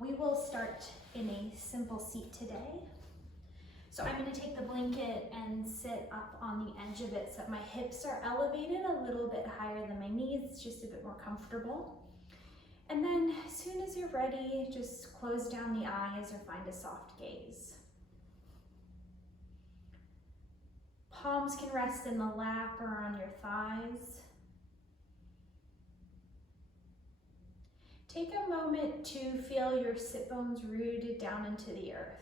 We will start in a simple seat today. So I'm going to take the blanket and sit up on the edge of it so that my hips are elevated a little bit higher than my knees, just a bit more comfortable. And then as soon as you're ready, just close down the eyes or find a soft gaze. Palms can rest in the lap or on your thighs. Take a moment to feel your sit bones rooted down into the earth.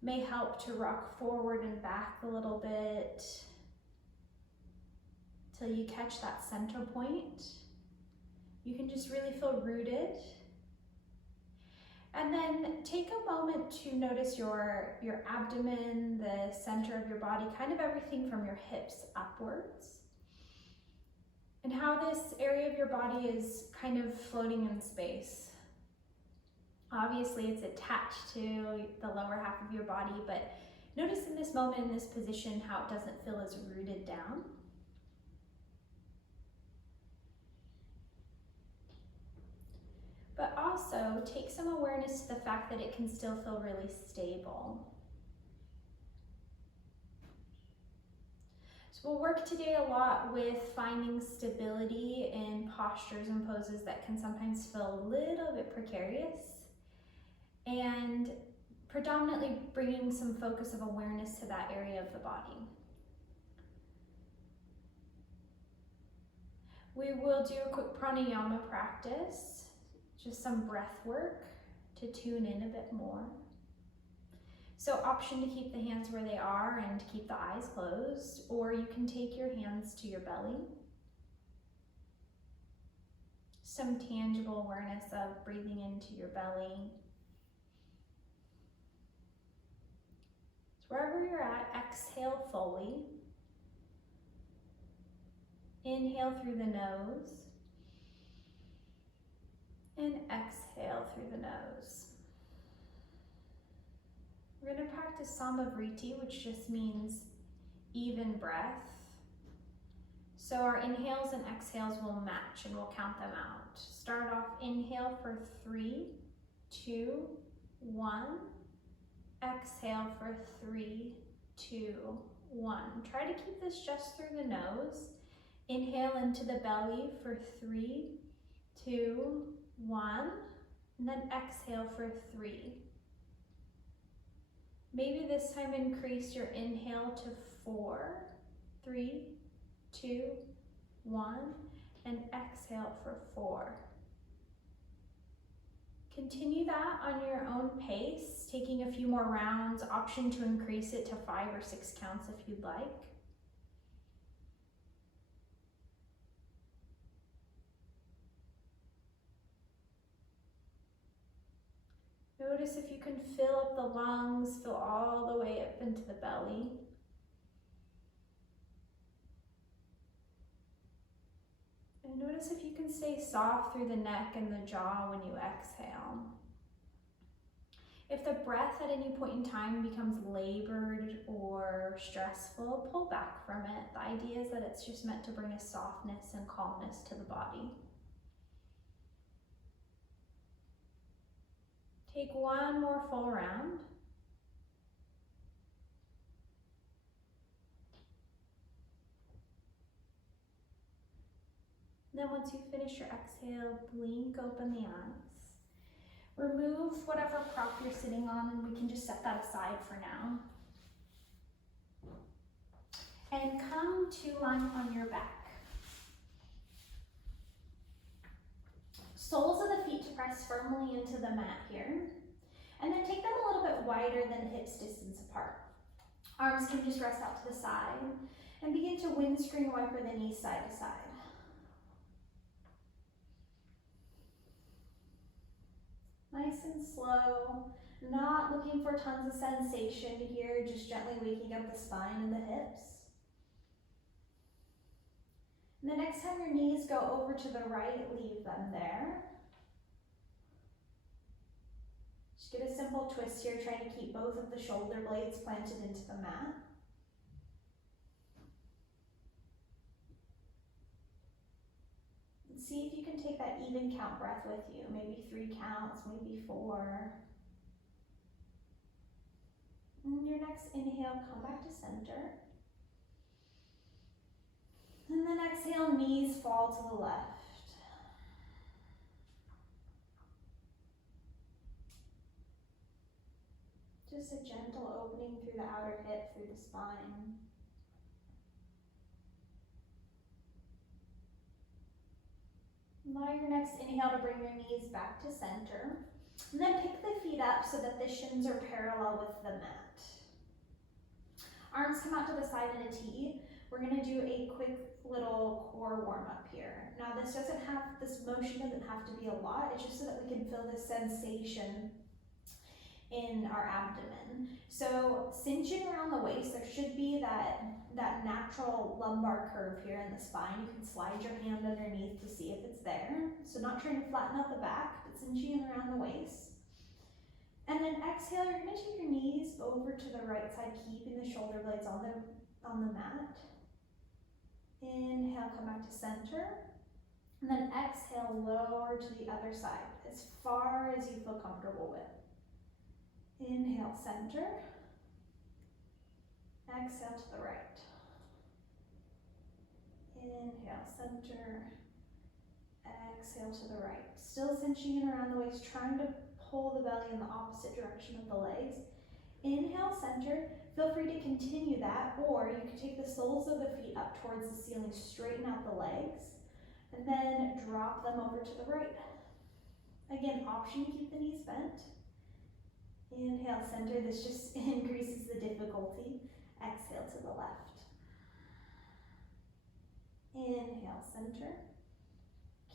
May help to rock forward and back a little bit till you catch that center point. You can just really feel rooted. And then take a moment to notice your abdomen, the center of your body, kind of everything from your hips upwards. And how this area of your body is kind of floating in space. Obviously, it's attached to the lower half of your body, but notice in this moment, in this position, how it doesn't feel as rooted down. But also, take some awareness to the fact that it can still feel really stable. So we'll work today a lot with finding stability in postures and poses that can sometimes feel a little bit precarious, and predominantly bringing some focus of awareness to that area of the body. We will do a quick pranayama practice, just some breath work to tune in a bit more. So option to keep the hands where they are and keep the eyes closed, or you can take your hands to your belly. Some tangible awareness of breathing into your belly. So wherever you're at, exhale fully. Inhale through the nose. And exhale through the nose. We're going to practice Samavriti, which just means even breath. So our inhales and exhales will match and we'll count them out. Start off, inhale for 3, 2, 1. Exhale for 3, 2, 1. Try to keep this just through the nose. Inhale into the belly for 3, 2, 1. And then exhale for 3. Maybe this time increase your inhale to 4, 3, 2, 1, and exhale for 4. Continue that on your own pace, taking a few more rounds, option to increase it to 5 or 6 counts if you'd like. Notice if you can fill up the lungs, fill all the way up into the belly. And notice if you can stay soft through the neck and the jaw when you exhale. If the breath at any point in time becomes labored or stressful, pull back from it. The idea is that it's just meant to bring a softness and calmness to the body. Take one more full round. Then once you finish your exhale, blink open the eyes. Remove whatever prop you're sitting on and we can just set that aside for now. And come to lying on your back. Soles of the feet press firmly into the mat here. And then take them a little bit wider than hips distance apart. Arms can just rest out to the side. And begin to windscreen wiper the knees side to side. Nice and slow. Not looking for tons of sensation here, just gently waking up the spine and the hips. And the next time your knees go over to the right, leave them there. Just get a simple twist here, trying to keep both of the shoulder blades planted into the mat. And see if you can take that even count breath with you. Maybe 3 counts, maybe 4. And your next inhale, come back to center. And then exhale, knees fall to the left. Just a gentle opening through the outer hip, through the spine. Allow your next inhale to bring your knees back to center. And then pick the feet up so that the shins are parallel with the mat. Arms come out to the side in a T. We're gonna do a quick little core warm up here. Now this motion doesn't have to be a lot. It's just so that we can feel this sensation in our abdomen. So cinching around the waist, there should be that natural lumbar curve here in the spine. You can slide your hand underneath to see if it's there. So not trying to flatten out the back, but cinching around the waist. And then exhale, you're gonna take your knees over to the right side, keeping the shoulder blades on the mat. Inhale, come back to center. And then exhale, lower to the other side, as far as you feel comfortable with. Inhale, center. Exhale to the right. Inhale, center. Exhale to the right. Still cinching in around the waist, trying to pull the belly in the opposite direction of the legs. Inhale, center. Feel free to continue that, or you can take the soles of the feet up towards the ceiling, straighten out the legs, and then drop them over to the right. Again, option to keep the knees bent. Inhale, center. This just increases the difficulty. Exhale to the left. Inhale, center.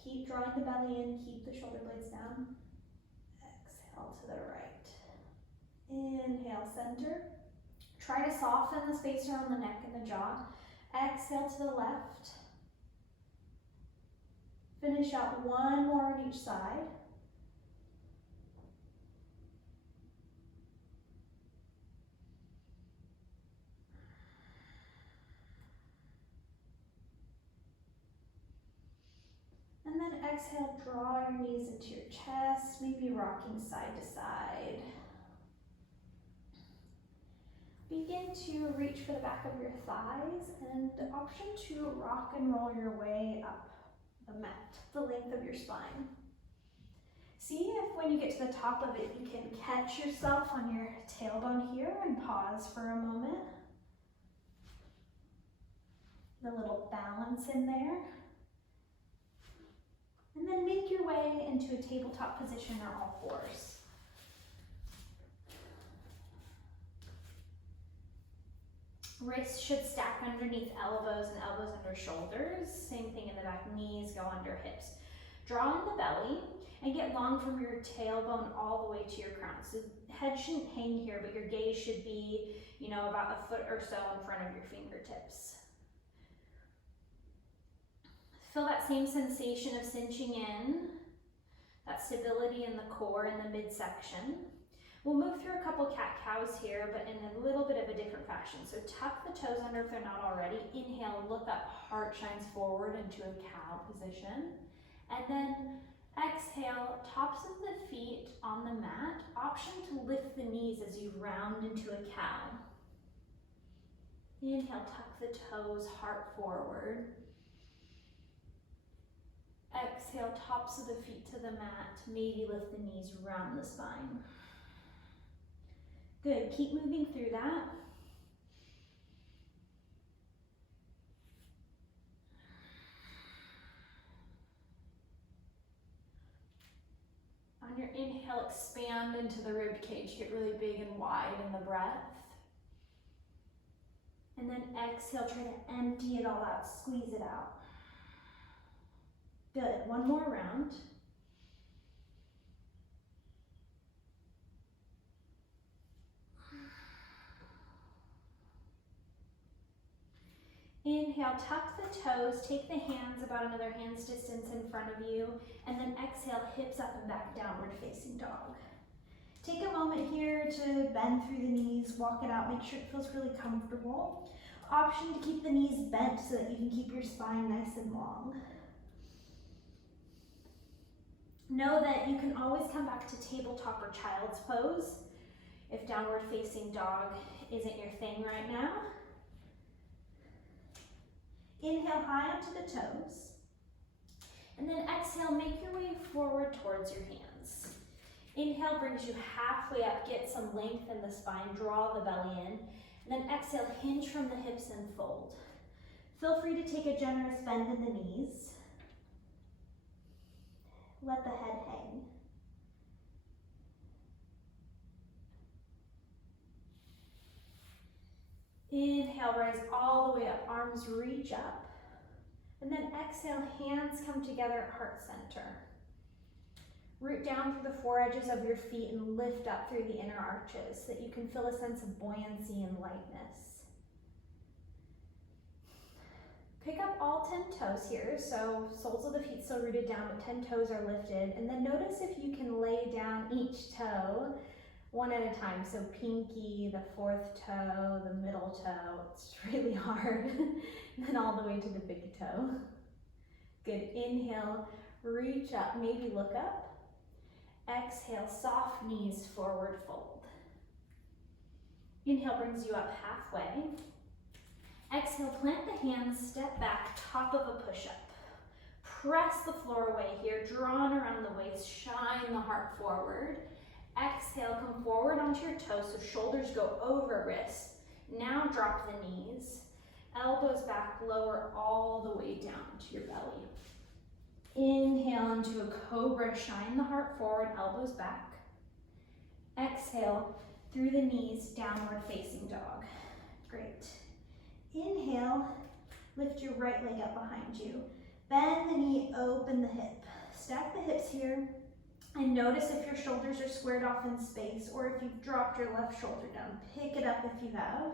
Keep drawing the belly in, keep the shoulder blades down. Exhale to the right. Inhale, center. Try to soften the space around the neck and the jaw. Exhale to the left. Finish out one more on each side. And then exhale, draw your knees into your chest, maybe rocking side to side. Begin to reach for the back of your thighs and option to rock and roll your way up the mat, the length of your spine. See if when you get to the top of it, you can catch yourself on your tailbone here and pause for a moment. The little balance in there. And then make your way into a tabletop position or all fours. Wrists should stack underneath elbows and elbows under shoulders. Same thing in the back, knees go under hips. Draw in the belly and get long from your tailbone all the way to your crown. So head shouldn't hang here, but your gaze should be, about a foot or so in front of your fingertips. Feel that same sensation of cinching in, that stability in the core in the midsection. We'll move through a couple cat-cows here, but in a little bit of a different fashion. So tuck the toes under if they're not already. Inhale, look up, heart shines forward into a cow position. And then exhale, tops of the feet on the mat. Option to lift the knees as you round into a cow. Inhale, tuck the toes, heart forward. Exhale, tops of the feet to the mat. Maybe lift the knees, round the spine. Good, keep moving through that. On your inhale, expand into the rib cage, get really big and wide in the breath. And then exhale, try to empty it all out, squeeze it out. Good, one more round. Inhale, tuck the toes, take the hands about another hand's distance in front of you, and then exhale, hips up and back, downward facing dog. Take a moment here to bend through the knees, walk it out, make sure it feels really comfortable. Option to keep the knees bent so that you can keep your spine nice and long. Know that you can always come back to tabletop or child's pose if downward facing dog isn't your thing right now. Inhale high onto the toes. And then exhale, make your way forward towards your hands. Inhale brings you halfway up, get some length in the spine, draw the belly in. And then exhale, hinge from the hips and fold. Feel free to take a generous bend in the knees. Let the head hang. Inhale, rise all the way up, arms reach up. And then exhale, hands come together at heart center. Root down through the four edges of your feet and lift up through the inner arches so that you can feel a sense of buoyancy and lightness. Pick up all 10 toes here, so soles of the feet still rooted down, but 10 toes are lifted. And then notice if you can lay down each toe one at a time. So pinky, the fourth toe, the middle toe. It's really hard. And then all the way to the big toe. Good. Inhale, reach up, maybe look up. Exhale, soft knees, forward fold. Inhale brings you up halfway. Exhale, plant the hands, step back, top of a push-up. Press the floor away here, drawn around the waist, shine the heart forward. Exhale, come forward onto your toes, so shoulders go over wrists. Now drop the knees, elbows back, lower all the way down to your belly. Inhale into a cobra, shine the heart forward, elbows back. Exhale, through the knees, downward facing dog. Great. Inhale, lift your right leg up behind you. Bend the knee, open the hip. Stack the hips here. And notice if your shoulders are squared off in space or if you've dropped your left shoulder down. Pick it up if you have.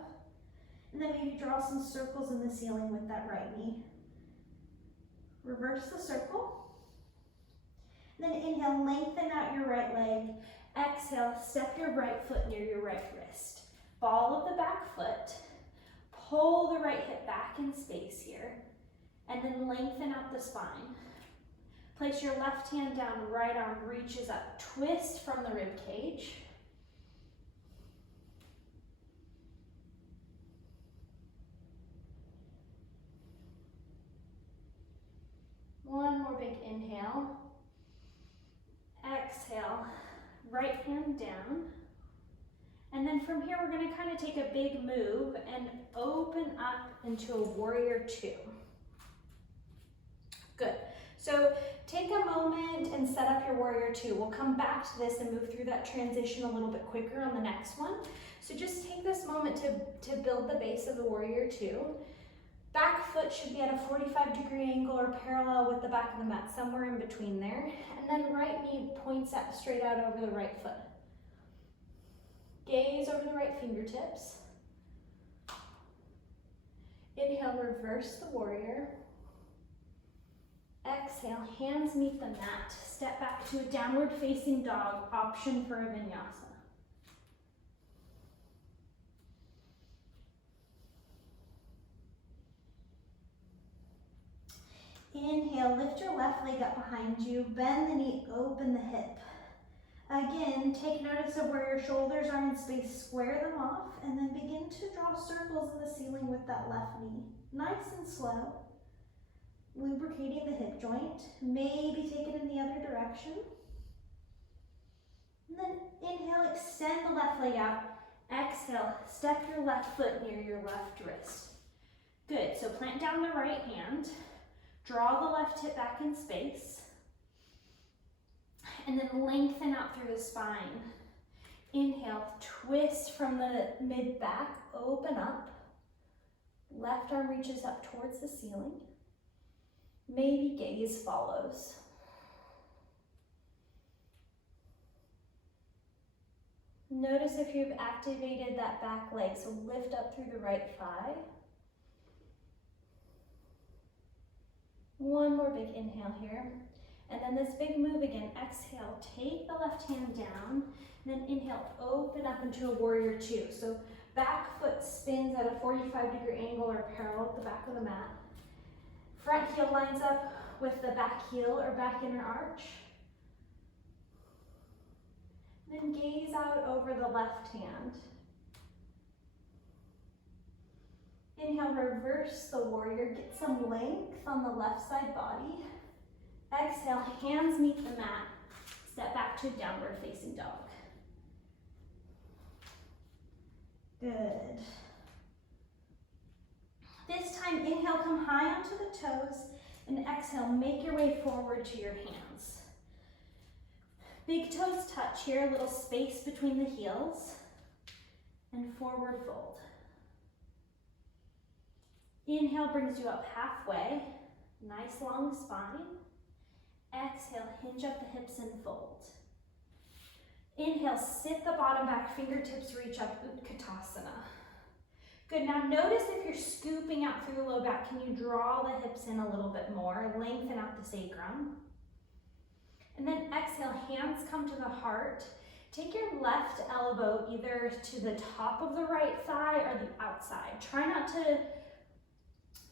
And then maybe draw some circles in the ceiling with that right knee. Reverse the circle. And then inhale, lengthen out your right leg. Exhale, step your right foot near your right wrist. Ball of the back foot. Pull the right hip back in space here. And then lengthen out the spine. Place your left hand down, right arm reaches up. Twist from the rib cage. One more big inhale. Exhale, right hand down. And then from here, we're gonna kind of take a big move and open up into a warrior two. Good. So take a moment and set up your warrior two. We'll come back to this and move through that transition a little bit quicker on the next one. So just take this moment to build the base of the warrior two. Back foot should be at a 45-degree angle or parallel with the back of the mat, somewhere in between there. And then right knee points up straight out over the right foot. Gaze over the right fingertips. Inhale, reverse the warrior. Exhale, hands meet the mat. Step back to a downward facing dog, option for a vinyasa. Inhale, lift your left leg up behind you, bend the knee, open the hip. Again, take notice of where your shoulders are in space, square them off, and then begin to draw circles in the ceiling with that left knee. Nice and slow. Lubricating the hip joint, maybe take it in the other direction. And then inhale, extend the left leg out. Exhale, step your left foot near your left wrist. Good, so plant down the right hand. Draw the left hip back in space. And then lengthen out through the spine. Inhale, twist from the mid-back, open up. Left arm reaches up towards the ceiling. Maybe gaze follows. Notice if you've activated that back leg, so lift up through the right thigh. One more big inhale here. And then this big move again. Exhale, take the left hand down, and then inhale, open up into a warrior two. So back foot spins at a 45-degree angle or parallel with the back of the mat. Front heel lines up with the back heel or back inner arch. then gaze out over the left hand. Inhale, reverse the warrior. Get some length on the left side body. Exhale, hands meet the mat. Step back to downward facing dog. Good. This time, inhale, come high onto the toes, and exhale, make your way forward to your hands. Big toes touch here, a little space between the heels, and forward fold. Inhale brings you up halfway, nice long spine. Exhale, hinge up the hips and fold. Inhale, sit the bottom back, fingertips reach up, Utkatasana. Good, now notice if you're scooping out through the low back, can you draw the hips in a little bit more, lengthen out the sacrum. And then exhale, hands come to the heart. Take your left elbow either to the top of the right thigh or the outside. Try not to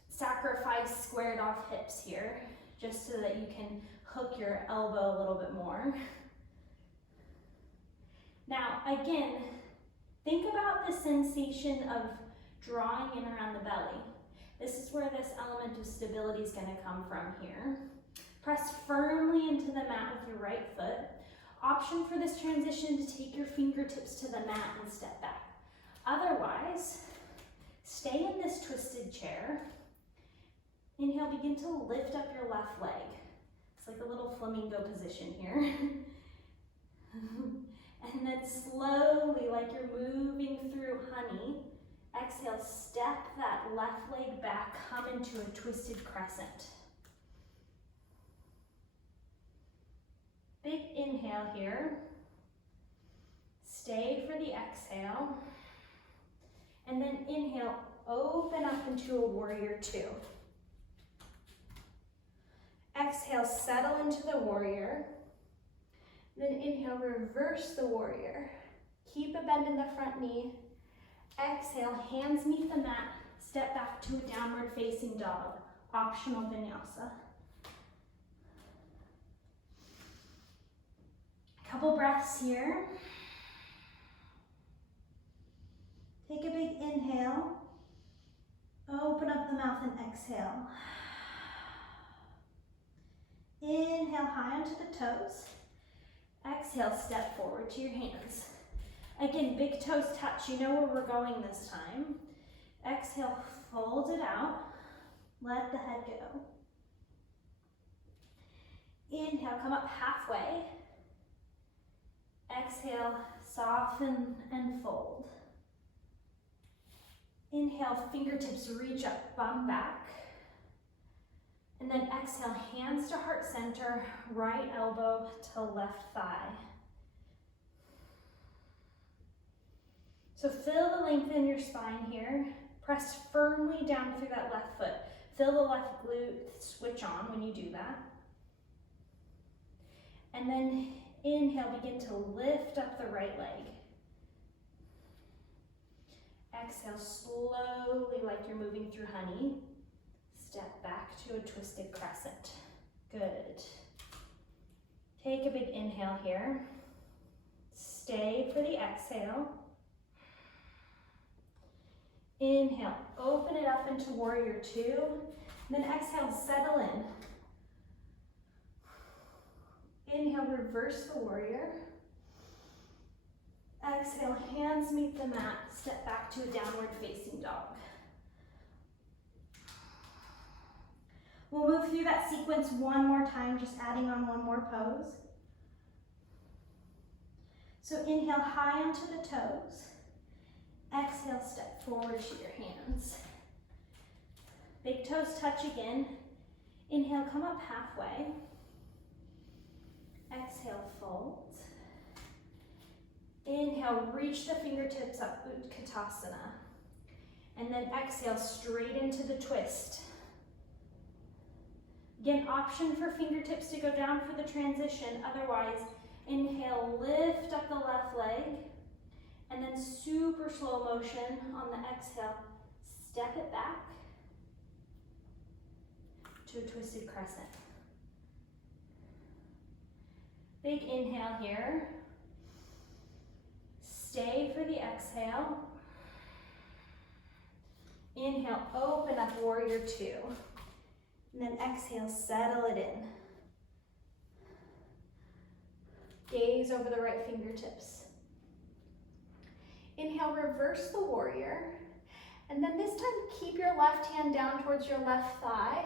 sacrifice squared off hips here, just so that you can hook your elbow a little bit more. Now, again, think about the sensation of drawing in around the belly. This is where this element of stability is going to come from here. Press firmly into the mat with your right foot. Option for this transition to take your fingertips to the mat and step back. Otherwise, stay in this twisted chair. Inhale, begin to lift up your left leg. It's like a little flamingo position here. And then slowly, like you're moving through honey, exhale, step that left leg back, come into a twisted crescent. Big inhale here. Stay for the exhale. And then inhale, open up into a warrior two. Exhale, settle into the warrior. Then inhale, reverse the warrior. Keep a bend in the front knee. Exhale, hands meet the mat. Step back to a downward facing dog. Optional vinyasa. Couple breaths here. Take a big inhale. Open up the mouth and exhale. Inhale high onto the toes. Exhale, step forward to your hands. Again, big toes touch. You know where we're going this time. Exhale, fold it out. Let the head go. Inhale, come up halfway. Exhale, soften and fold. Inhale, fingertips reach up, bum back. And then exhale, hands to heart center, right elbow to left thigh. So feel the length in your spine here. Press firmly down through that left foot. Feel the left glute switch on when you do that. And then inhale, begin to lift up the right leg. Exhale, slowly, like you're moving through honey. Step back to a twisted crescent. Good. Take a big inhale here. Stay for the exhale. Inhale, open it up into warrior two. Then exhale, settle in. Inhale, reverse the warrior. Exhale, hands meet the mat. Step back to a downward facing dog. We'll move through that sequence one more time, just adding on one more pose. So inhale high onto the toes. Exhale, step forward to your hands. Big toes touch again. Inhale, come up halfway. Exhale, fold. Inhale, reach the fingertips up, Utkatasana. And then exhale, straight into the twist. Again, option for fingertips to go down for the transition. Otherwise, inhale, lift up the left leg. And then super slow motion on the exhale, step it back to a twisted crescent. Big inhale here. Stay for the exhale. Inhale, open up, warrior two. And then exhale, settle it in. Gaze over the right fingertips. Inhale, reverse the warrior. And then this time, keep your left hand down towards your left thigh.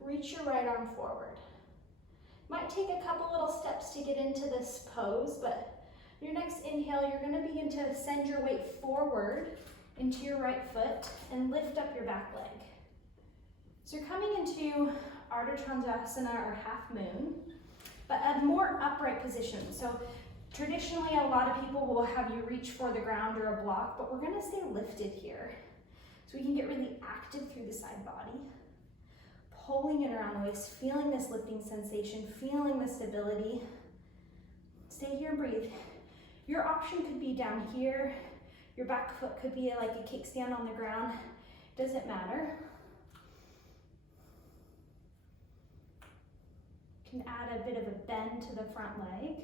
Reach your right arm forward. Might take a couple little steps to get into this pose, but your next inhale, you're gonna begin to send your weight forward into your right foot and lift up your back leg. So you're coming into Ardha Chandrasana or half moon, but a more upright position. So traditionally, a lot of people will have you reach for the ground or a block, but we're gonna stay lifted here. So we can get really active through the side body. Pulling it around the waist, feeling this lifting sensation, feeling the stability. Stay here and breathe. Your option could be down here. Your back foot could be like a kickstand on the ground. Doesn't matter. You can add a bit of a bend to the front leg.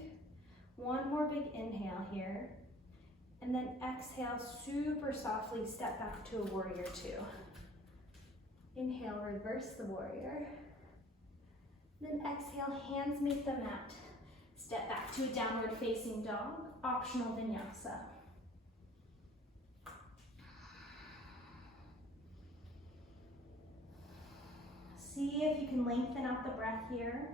One more big inhale here. And then exhale, super softly step back to a warrior two. Inhale, reverse the warrior. Then exhale, hands meet the mat. Step back to a downward facing dog, optional vinyasa. See if you can lengthen out the breath here.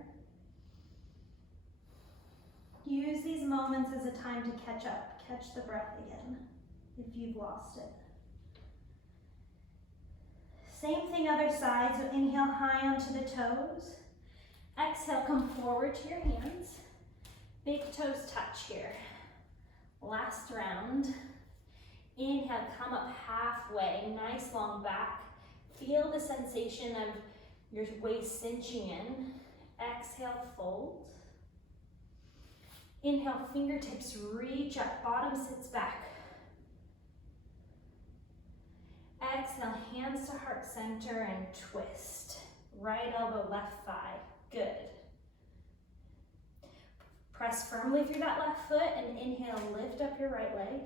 Use these moments as a time to catch up, catch the breath again if you've lost it. Same thing other side, so inhale high onto the toes. Exhale, come forward to your hands. Big toes touch here. Last round. Inhale, come up halfway, nice long back. Feel the sensation of your waist cinching in. Exhale, fold. Inhale, fingertips reach up, bottom sits back. Exhale, hands to heart center and twist. Right elbow, left thigh. Good. Press firmly through that left foot and inhale, lift up your right leg.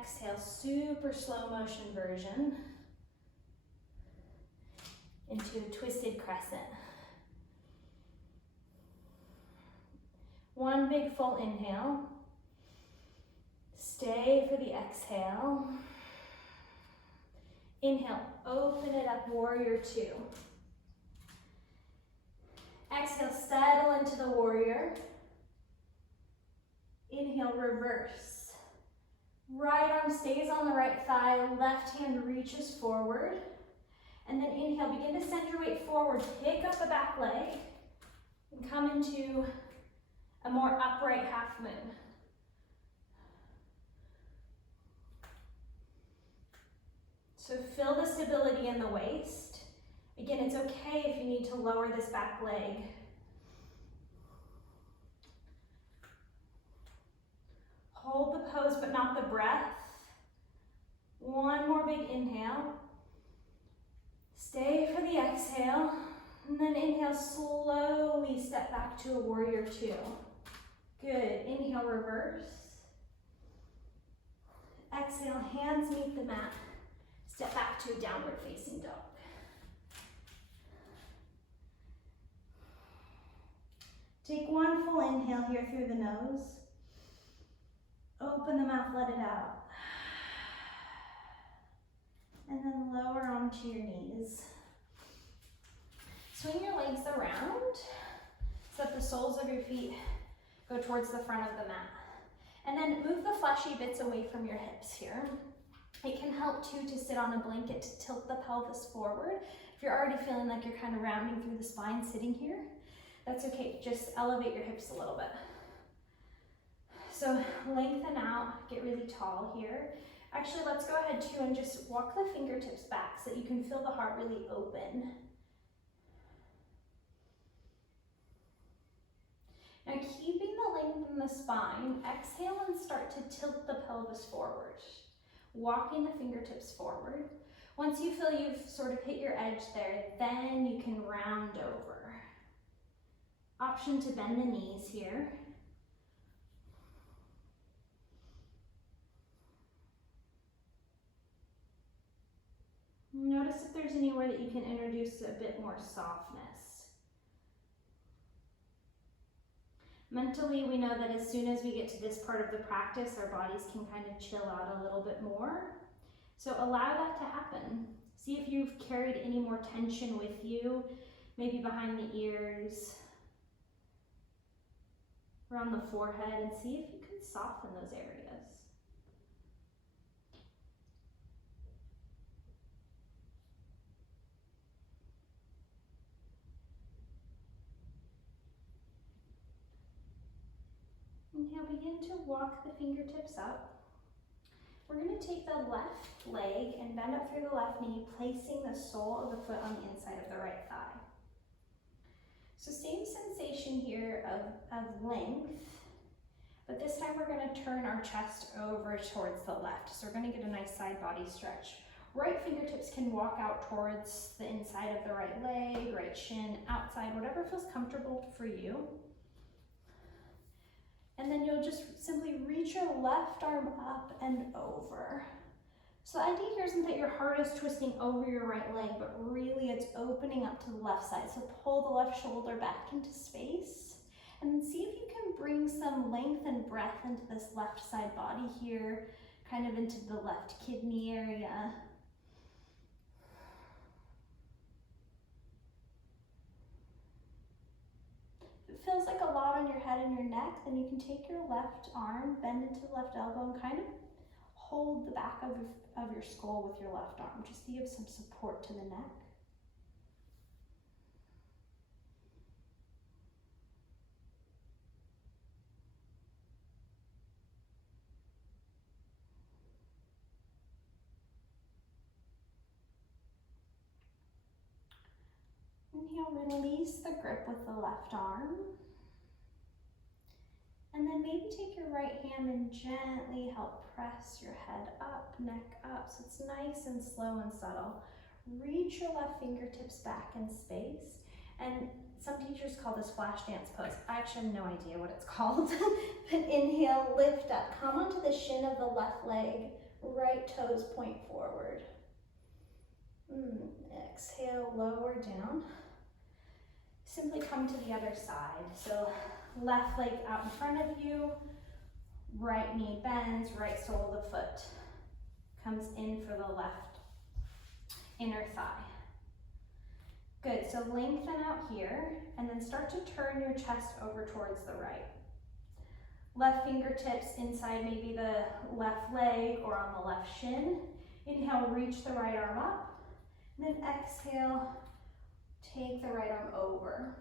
Exhale, super slow motion version into a twisted crescent. One big full inhale. Stay for the exhale. Inhale, open it up, warrior two. Exhale, settle into the warrior. Inhale, reverse. Right arm stays on the right thigh, left hand reaches forward. And then inhale, begin to send your weight forward, pick up the back leg, and come into a more upright half moon. So feel the stability in the waist. Again, it's okay if you need to lower this back leg. Hold the pose, but not the breath. One more big inhale. Stay for the exhale. And then inhale, slowly step back to a warrior two. Good. Inhale, reverse. Exhale, hands meet the mat. Step back to a downward facing dog. Take one full inhale here through the nose. Open the mouth, let it out. And then lower onto your knees. Swing your legs around so that the soles of your feet go towards the front of the mat. And then move the fleshy bits away from your hips here. It can help too to sit on a blanket to tilt the pelvis forward. If you're already feeling like you're kind of rounding through the spine sitting here, that's okay. Just elevate your hips a little bit. So lengthen out, get really tall here. Actually, let's go ahead too and just walk the fingertips back so that you can feel the heart really open. Now keeping the length in the spine, exhale and start to tilt the pelvis forward. Walking the fingertips forward. Once you feel you've sort of hit your edge there, then you can round over. Option to bend the knees here. there's anywhere that you can introduce a bit more softness. Mentally, we know that as soon as we get to this part of the practice, our bodies can kind of chill out a little bit more. So allow that to happen. See if you've carried any more tension with you, maybe behind the ears, around the forehead, and see if you can soften those areas. Inhale, begin to walk the fingertips up. We're going to take the left leg and bend up through the left knee, placing the sole of the foot on the inside of the right thigh. So same sensation here of length, but this time we're going to turn our chest over towards the left. So we're going to get a nice side body stretch. Right fingertips can walk out towards the inside of the right leg, right shin, outside, whatever feels comfortable for you. And then you'll just simply reach your left arm up and over. So the idea here isn't that your heart is twisting over your right leg, but really it's opening up to the left side. So pull the left shoulder back into space, and then see if you can bring some length and breath into this left side body here, kind of into the left kidney area. If it feels like a lot on your head and your neck, then you can take your left arm, bend into the left elbow, and kind of hold the back of your skull with your left arm, just to give some support to the neck. Inhale, release the grip with the left arm. And then maybe take your right hand and gently help press your head up, neck up, so it's nice and slow and subtle. Reach your left fingertips back in space. And some teachers call this flash dance pose. I actually have no idea what it's called. But inhale, lift up, come onto the shin of the left leg, right toes point forward. Exhale, lower down. Simply come to the other side. So left leg out in front of you, right knee bends, right sole of the foot comes in for the left inner thigh. Good, so lengthen out here, and then start to turn your chest over towards the right. Left fingertips inside maybe the left leg or on the left shin. Inhale, reach the right arm up, and then exhale, take the right arm over.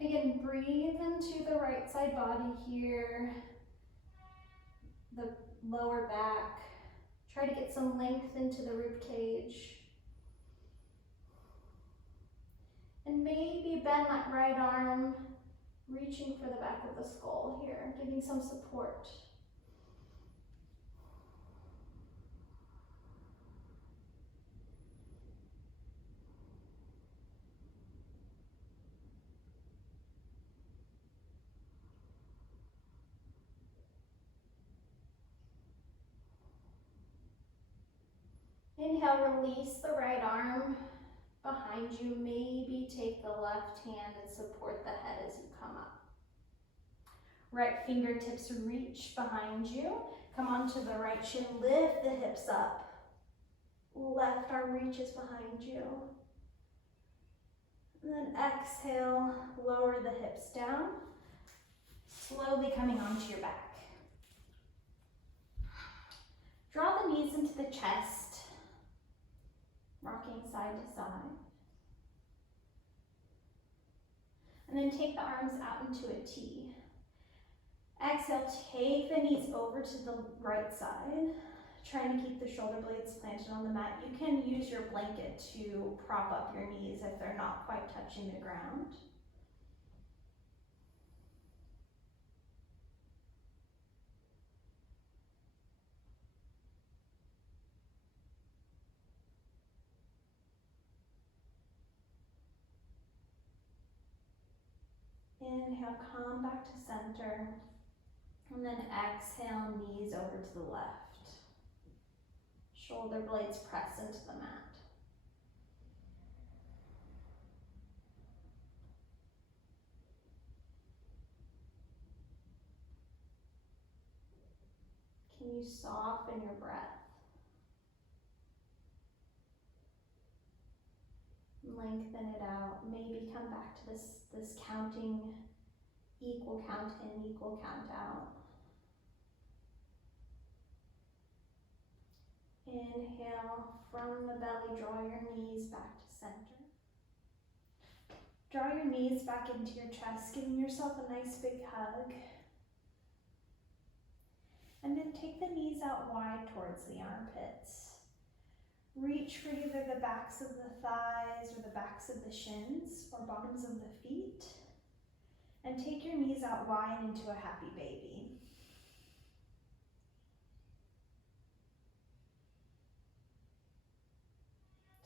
Again, breathe into the right side body here, the lower back. Try to get some length into the rib cage. And maybe bend that right arm, reaching for the back of the skull here, giving some support. Inhale, release the right arm behind you. Maybe take the left hand and support the head as you come up. Right fingertips reach behind you. Come onto the right shin, lift the hips up. Left arm reaches behind you. And then exhale, lower the hips down, slowly coming onto your back. Draw the knees into the chest, rocking side to side. And then take the arms out into a T. Exhale, take the knees over to the right side, trying to keep the shoulder blades planted on the mat. You can use your blanket to prop up your knees if they're not quite touching the ground. Inhale, come back to center. And then exhale, knees over to the left. Shoulder blades press into the mat. Can you soften your breath? Lengthen it out. Maybe come back to this counting, equal count in, equal count out. Inhale from the belly, draw your knees back to center. Draw your knees back into your chest, giving yourself a nice big hug. And then take the knees out wide towards the armpits. Reach for either the backs of the thighs or the backs of the shins or bottoms of the feet. And take your knees out wide into a happy baby.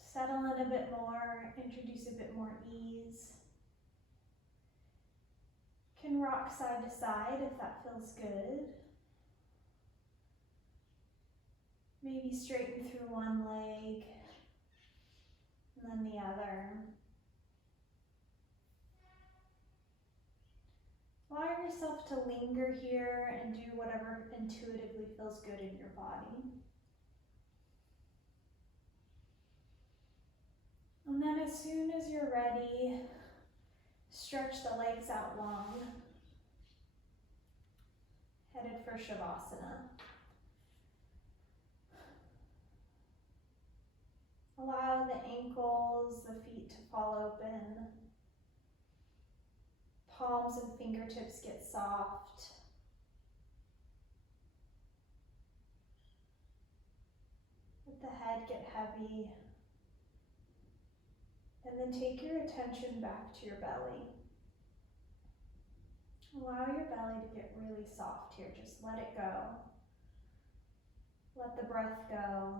Settle in a bit more, introduce a bit more ease. Can rock side to side if that feels good. Maybe straighten through one leg and then the other. Allow yourself to linger here and do whatever intuitively feels good in your body. And then as soon as you're ready, stretch the legs out long, headed for Shavasana. Allow the ankles, the feet to fall open. Palms and fingertips get soft. Let the head get heavy. And then take your attention back to your belly. Allow your belly to get really soft here. Just let it go. Let the breath go.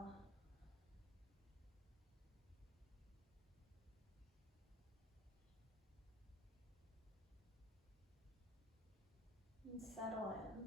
And settle in.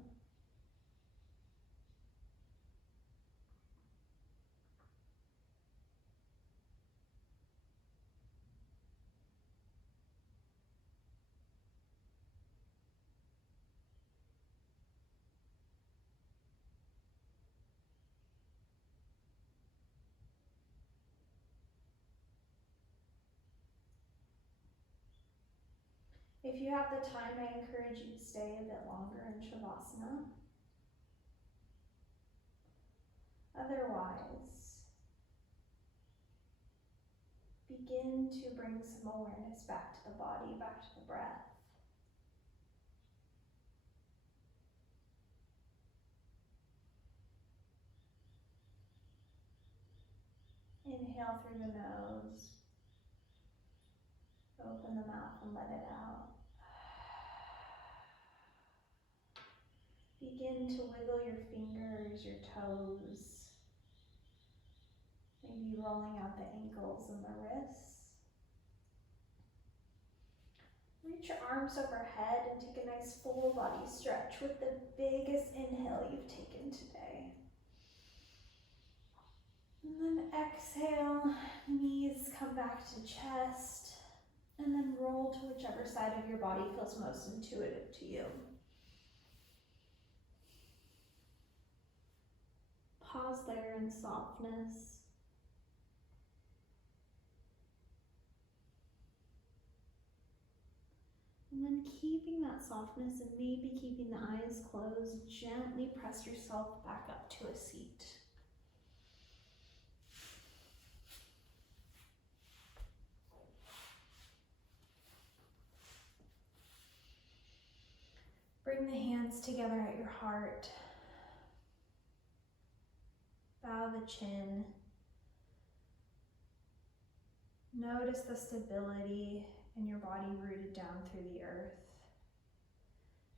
If you have the time, I encourage you to stay a bit longer in Shavasana. Otherwise, begin to bring some awareness back to the body, back to the breath. Inhale through the nose. Open the mouth and let it out. Begin to wiggle your fingers, your toes. Maybe rolling out the ankles and the wrists. Reach your arms overhead and take a nice full body stretch with the biggest inhale you've taken today. And then exhale, knees come back to chest. And then roll to whichever side of your body feels most intuitive to you. Pause there in softness. And then keeping that softness and maybe keeping the eyes closed, gently press yourself back up to a seat. Bring the hands together at your heart. Bow the chin. Notice the stability in your body rooted down through the earth.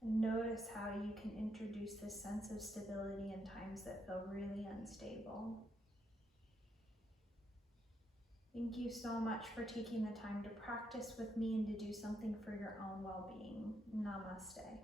And notice how you can introduce this sense of stability in times that feel really unstable. Thank you so much for taking the time to practice with me and to do something for your own well-being. Namaste.